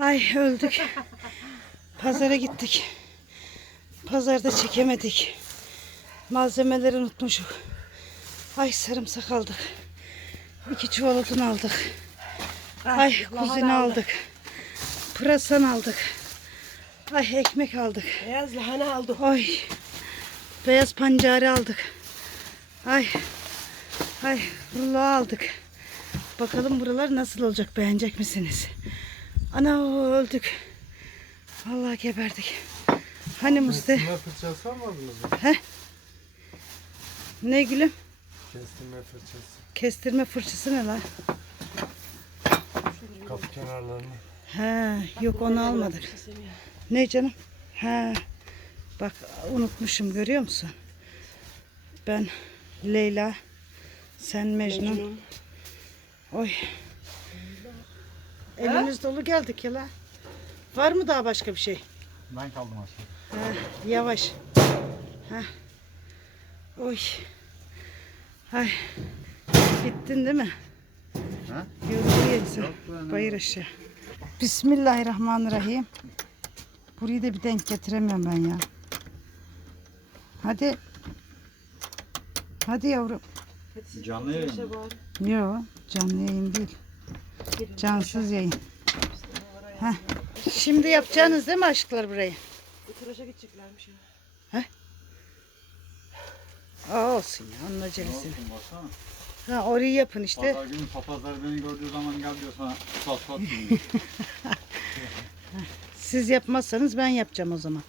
Ay öldük. Pazara gittik. Pazarda çekemedik. Malzemeleri unutmuşuk. Ay sarımsak aldık. İki çuval odun aldık. Ay kuzine aldık. Pırasan aldık. Ay ekmek aldık. Beyaz lahana aldım. Ay beyaz pancarı aldık. Ay ay rulo aldık. Bakalım buralar nasıl olacak beğenecek misiniz? Ana öldük. Vallahi geberdik. Hani Musti? Kestirme fırçası almadınız mı? Ne gülüm? Kestirme fırçası. Kestirme fırçası ne lan? Kapı kenarlarını. He, yok onu almadık. Ne canım? He. Bak unutmuşum görüyor musun? Ben Leyla, sen Mecnun. Mecnun. Oy. Elimiz dolu geldik ya la. Var mı daha başka bir şey? Ben kaldım aşağı. Ha, yavaş. Ha. Oy. Ay. Gittin değil mi? Ha? Yoruldu ne Bayır aşağı. Bismillahirrahmanirrahim. Burayı da bir denk getiremiyorum ben ya. Hadi. Hadi yavrum. Canlı yayın mı? Yok canlı yayın değil. Cansız yayın. Heh. Şimdi yapacağınız değil mi aşklar burayı? Tıraşa gideceklermiş ya. Aa, olsun ya onun acelesini. Ha orayı yapın işte. Pazar günü papazlar beni gördüğü zaman gel diyor sana sat sat diyor. Siz yapmazsanız ben yapacağım o zaman.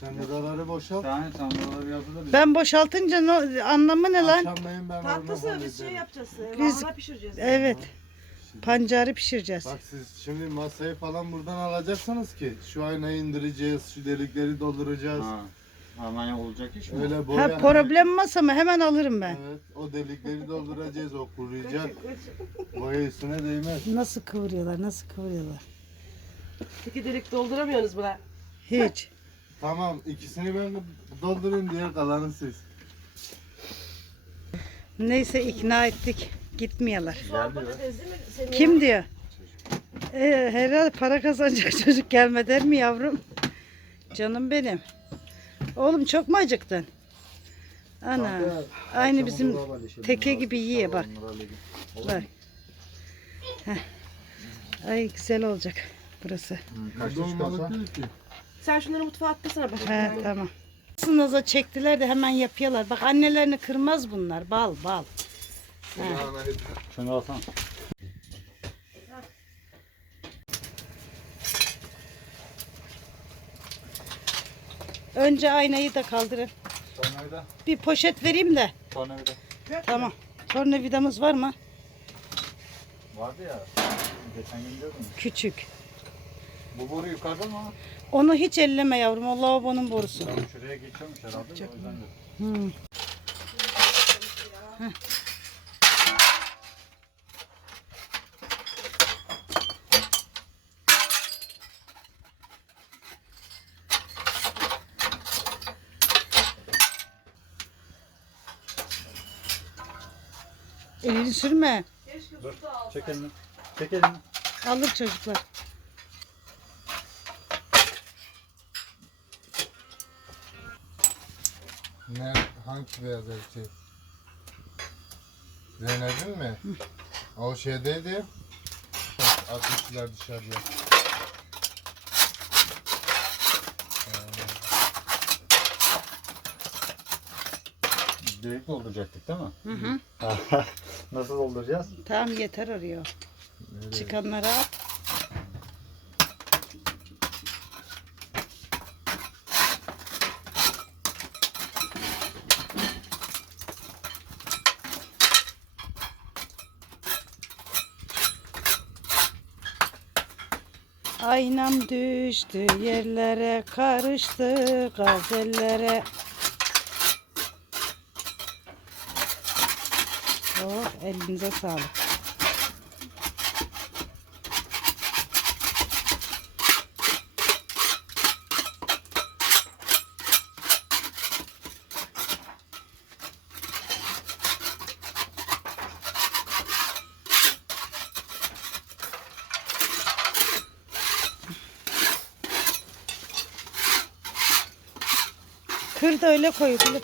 Sen odaları boşalt. Sen sen buraları yazdı da biz. Ben boşaltınca ne, anlamı ne lan? Akşamleyin ben Tatlısı biz şey yapacağız. Biz- pişireceğiz. Evet. Pancarı pişireceğiz. Bak siz şimdi masayı falan buradan alacaksınız ki şu aynayı indireceğiz, şu delikleri dolduracağız. Ha. Hemen olacak iş mi? Öyle boya. Ha problem masamı hemen alırım ben. Evet, o delikleri dolduracağız, o kuruyacak. Boya üstüne değmez. Nasıl kıvırıyorlar, nasıl kıvırıyorlar. İki delik dolduramıyorsunuz buna. Hiç. Tamam, ikisini ben doldurayım, diğer kalanı siz. Neyse ikna ettik. Gitmiyorlar. Kim diyor? Ee, herhalde para kazanacak çocuk gelme der mi yavrum? Canım benim. Oğlum çok mu acıktın? Ana. Aynı bizim teke gibi yiye bak. Bak. Heh. Ay güzel olacak burası. Sen şunları mutfağa atlasana bak. He tamam. Nasıl naza çektiler de hemen yapıyorlar. Bak annelerini kırmaz bunlar. Bal bal. Şunu alsana. Önce aynayı da kaldırın. Tornavida. Bir poşet vereyim de. Tornavida. Tamam. Tornavidamız var mı? Vardı ya. Geçen gün diyordun. Küçük. Bu boru yukarıda mı? Onu hiç elleme yavrum. O lavabonun borusu. Ben şuraya geçiyormuş herhalde. O yüzden dedim. Hmm. Elini sürme. Dur. Çek elini. Çek elini. Alır çocuklar. Ne, hangi beyaz erkek? Zeynep'in mi? O şeydeydi. Atmışlar dışarıya. Delik dolduracaktık değil mi? Hı hı. Nasıl dolduracağız? Tamam yeter oraya. Çıkanlara at. Aynam düştü yerlere karıştı gazellere. Elinize sağlık. Kır da öyle koyulur.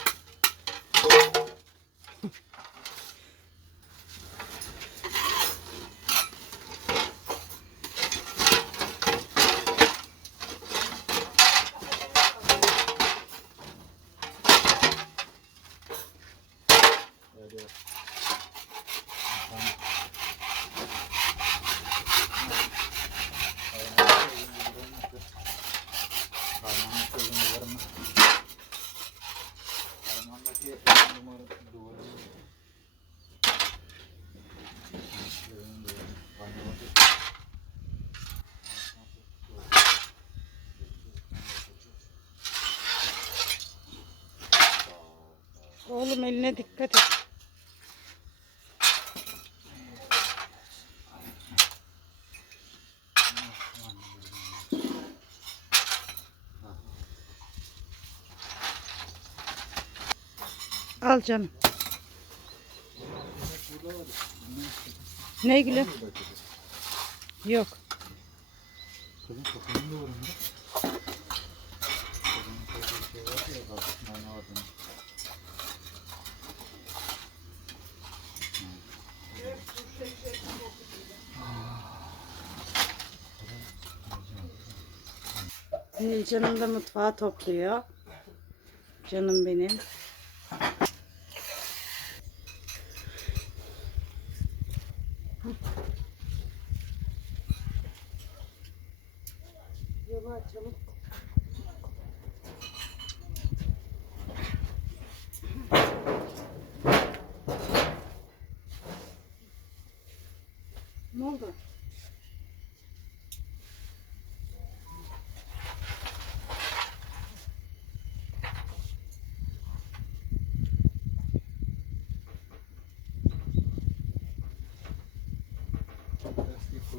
Eline dikkat et. Al canım. Ne gülüm? Yok. Kızın kapının duvarında. Kızın koyduğu şey var ya, bak, ayna var bunun. Benim canım da mutfağı topluyor. Canım benim. Yolu açalım. Ne oldu?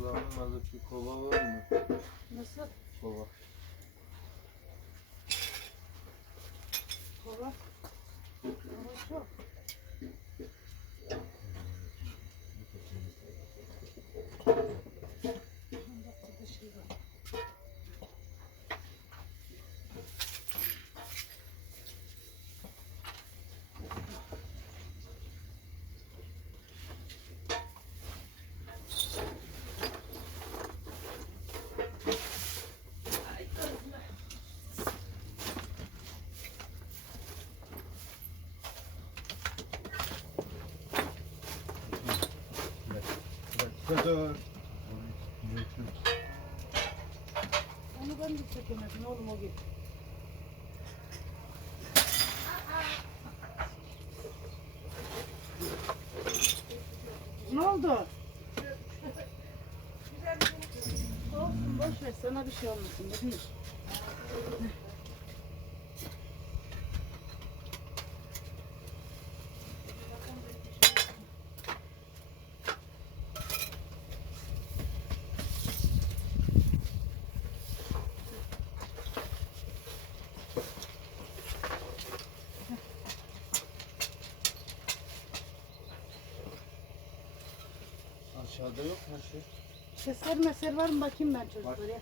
Kullanılmadık bir kova var mı? Nasıl? Kova. Kadar. Onu ben de çekemedim oğlum o gün. Ne oldu? Olsun boş ver sana bir şey olmasın dedim. Aşağıda yok mu şey? Sesler meser var mı bakayım ben çocuklara.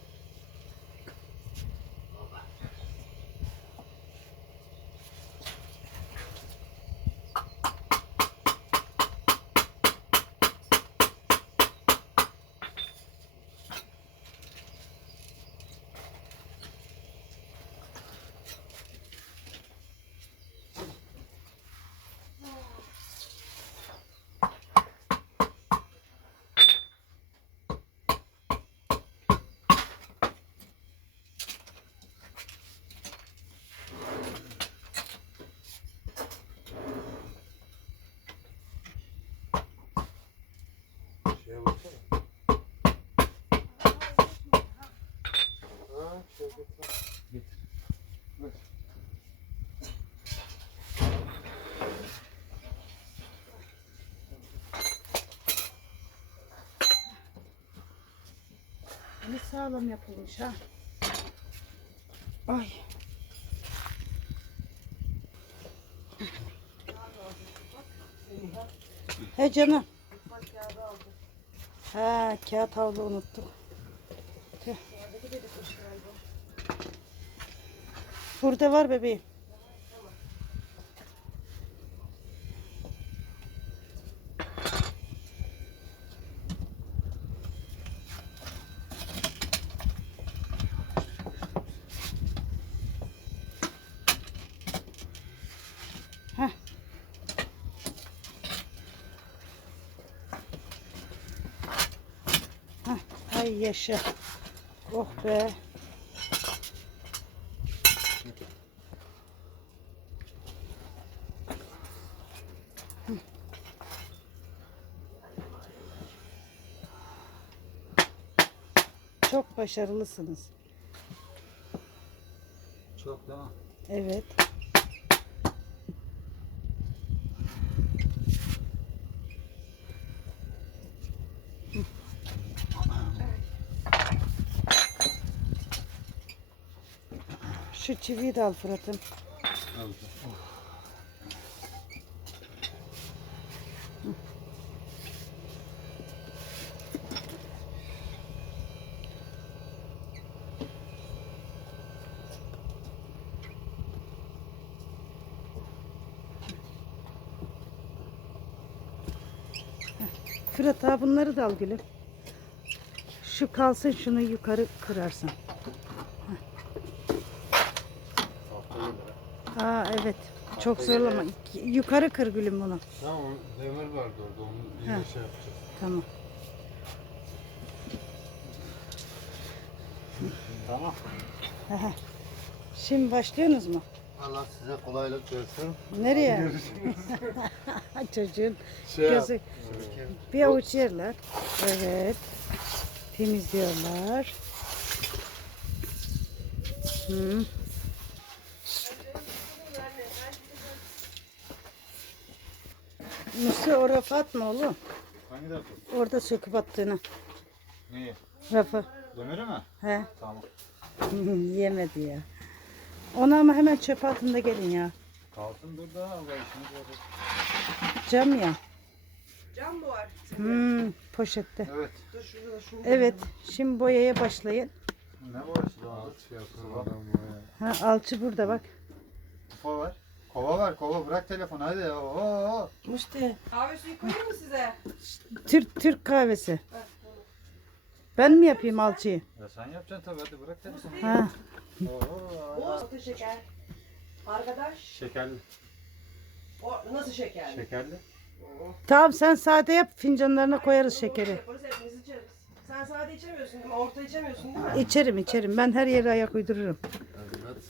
Ne sağlam yapılmış ha. Ay. He canım. Ha kağıt havlu unuttum. Burada var bebeğim. Ay yaşa. Oh be. Hı. Çok başarılısınız. Çok değil mi? Evet. Şu çiviyi de al Fırat'ım. Fırat abi bunları da al gülüm. Şu kalsın şunu yukarı kırarsın. Aa evet. Çok zorlama. Yukarı kır gülüm bunu. Tamam demir vardı orada onu yine Ha. şey yapacağız. Tamam. Tamam. Şimdi başlıyorsunuz mu? Allah size kolaylık versin. Nereye? Çocuğun Şey gözü yap. bir avuç yerler. Evet. Temizliyorlar. Hı. Musi o rafa atma oğlum. Hangi tarafı? Orada söküp attığını. Neyi? Rafa. Demiri mi? He. Tamam. Yemedi ya. Ona ama hemen çöp altında gelin ya. Kalsın dur da Allah işini görür. Cam ya. Cam mı var? Hmm, poşette. Evet. Dur şurada da şunu. Evet. Şimdi boyaya başlayın. Ne var ya. Ha, alçı burada bak. Kupa var. Kova var kova bırak telefonu hadi. Oo. Musti. Kahve suyu koyayım mı size? Türk Türk kahvesi. Ben mi yapayım alçıyı? Ya sen yapacaksın tabii hadi bırak telefonu. Ha. Oo. Oğuz şeker. Arkadaş. Şekerli. O nasıl şeker? Şekerli. Tamam sen sade yap fincanlarına koyarız şekeri. Yaparız hepimiz içeriz. Sen sade içemiyorsun değil mi? Orta içemiyorsun değil mi? İçerim içerim. Ben her yere ayak uydururum. Evet.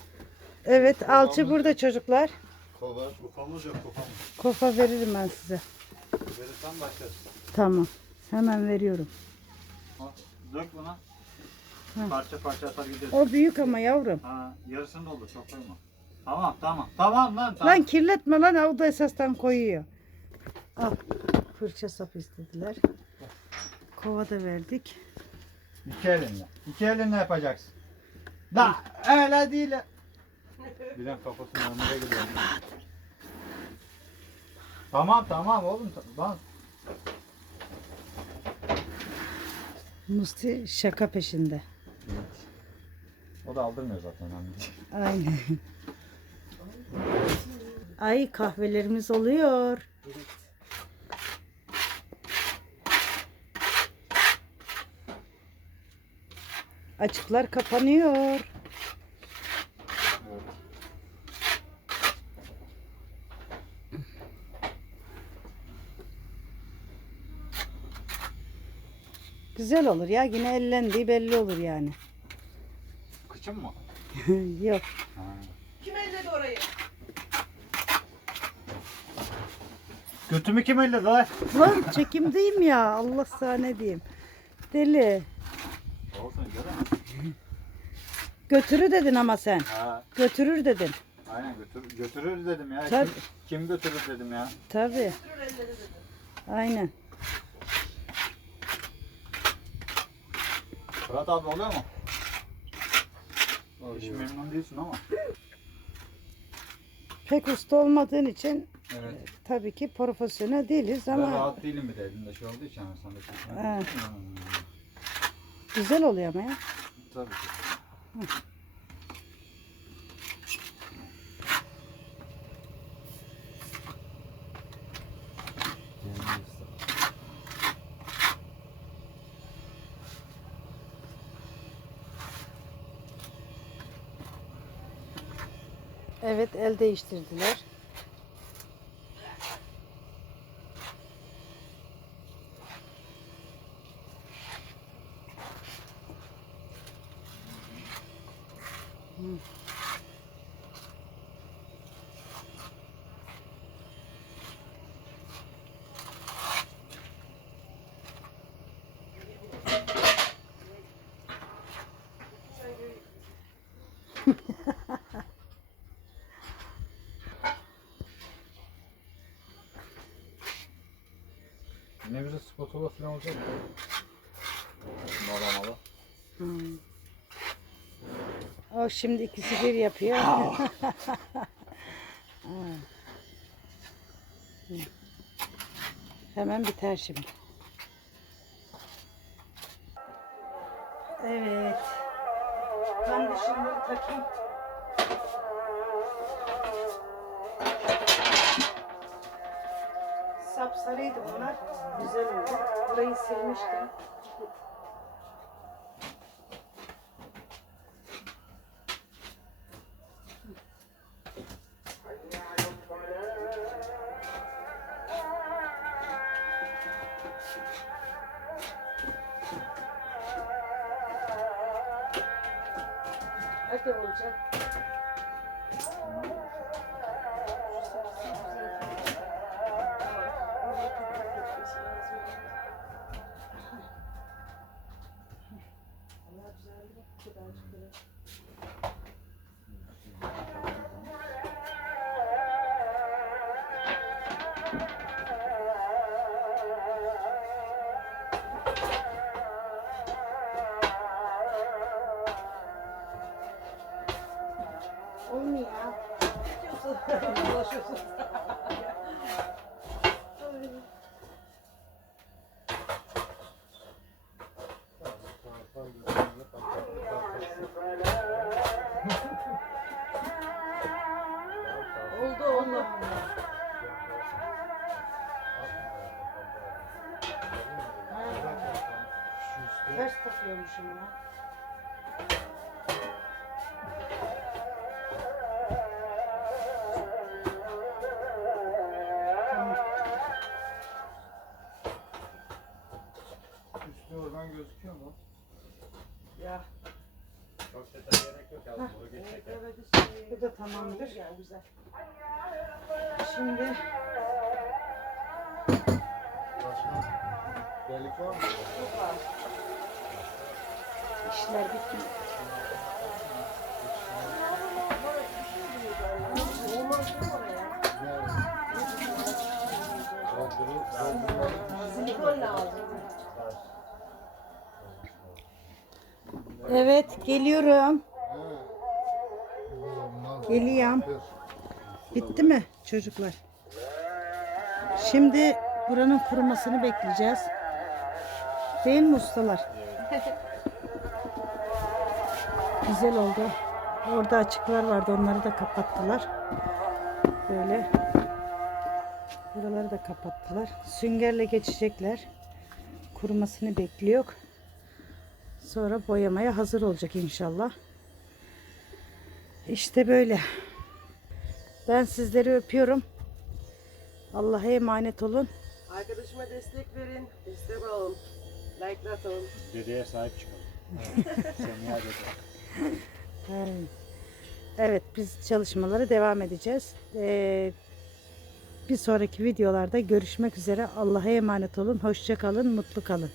Evet alçı burada çocuklar. Kova. Kupamız yok kupamız. Kofa veririm ben size. Verirsen başlarız. Tamam. Hemen veriyorum. Dök buna. Hı. Parça parça atar gideriz. O büyük ama yavrum. Ha, yarısını doldur çok koyma. Tamam tamam. Tamam lan tamam. Lan kirletme lan o da esastan koyuyor. Al. Fırça sap istediler. Kova da verdik. İki elinle. İki elinle yapacaksın. Da öyle değil. Bilen kafasını önüne gidiyor. Tamam tamam oğlum. Lan. Musti şaka peşinde. O da aldırmıyor zaten anne. Aynen. Ay kahvelerimiz oluyor. Açıklar kapanıyor. Güzel olur ya. Yine ellendiği belli olur yani. Kıçın mı? Yok. Ha. Kim elledi orayı? Götümü kim elledi lan? Lan çekimdeyim ya. Allah sana ne diyeyim. Deli. Olsun canım. Götürü dedin ama sen. Ha, Götürür dedin. aynen götür, götürür dedim ya. Tabii. Kim, kim götürür dedim ya. Tabii. Aynen. Fırat abi oluyor mu? Hiç memnun değilsin ama. Pek usta olmadığın için Evet. tabii ki profesyonel değiliz Ben ama rahat değilim bir de elimde şey olduğu için. Sen de çekme. Ha. Hmm, güzel oluyor ama ya. Tabii ki. Evet el değiştirdiler. Yine bize spatula falan olacak mı? Mala. Hmm. O şimdi ikisi bir yapıyor. Hı. Hemen biter şimdi. Evet. Ben de şunları takayım. Güzel oldu. Burayı silmiştim. Hadi olacak. Ters takıyormuşum ya. Üstü oradan gözüküyor mu? Ya. Çok detay gerek yok ya. Bunu geçecek. Evet işte. Bu da tamamdır. Yani güzel. Şimdi Başka delik var mı? İşler bitti. Evet geliyorum. Geliyorum. Bitti mi çocuklar? Şimdi buranın kurumasını bekleyeceğiz. Değil mi ustalar? Güzel oldu. Orada açıklar vardı onları da kapattılar. Böyle. Buraları da kapattılar. Süngerle geçecekler. Kurumasını bekliyor. Sonra boyamaya hazır olacak inşallah. İşte böyle. Ben sizleri öpüyorum. Allah'a emanet olun. Arkadaşıma destek verin. Destek olalım. Like atalım. Dedeye sahip çıkalım. Seni yad edelim. Evet biz çalışmalara devam edeceğiz. Ee, bir sonraki videolarda görüşmek üzere. Allah'a emanet olun. Hoşça kalın, mutlu kalın.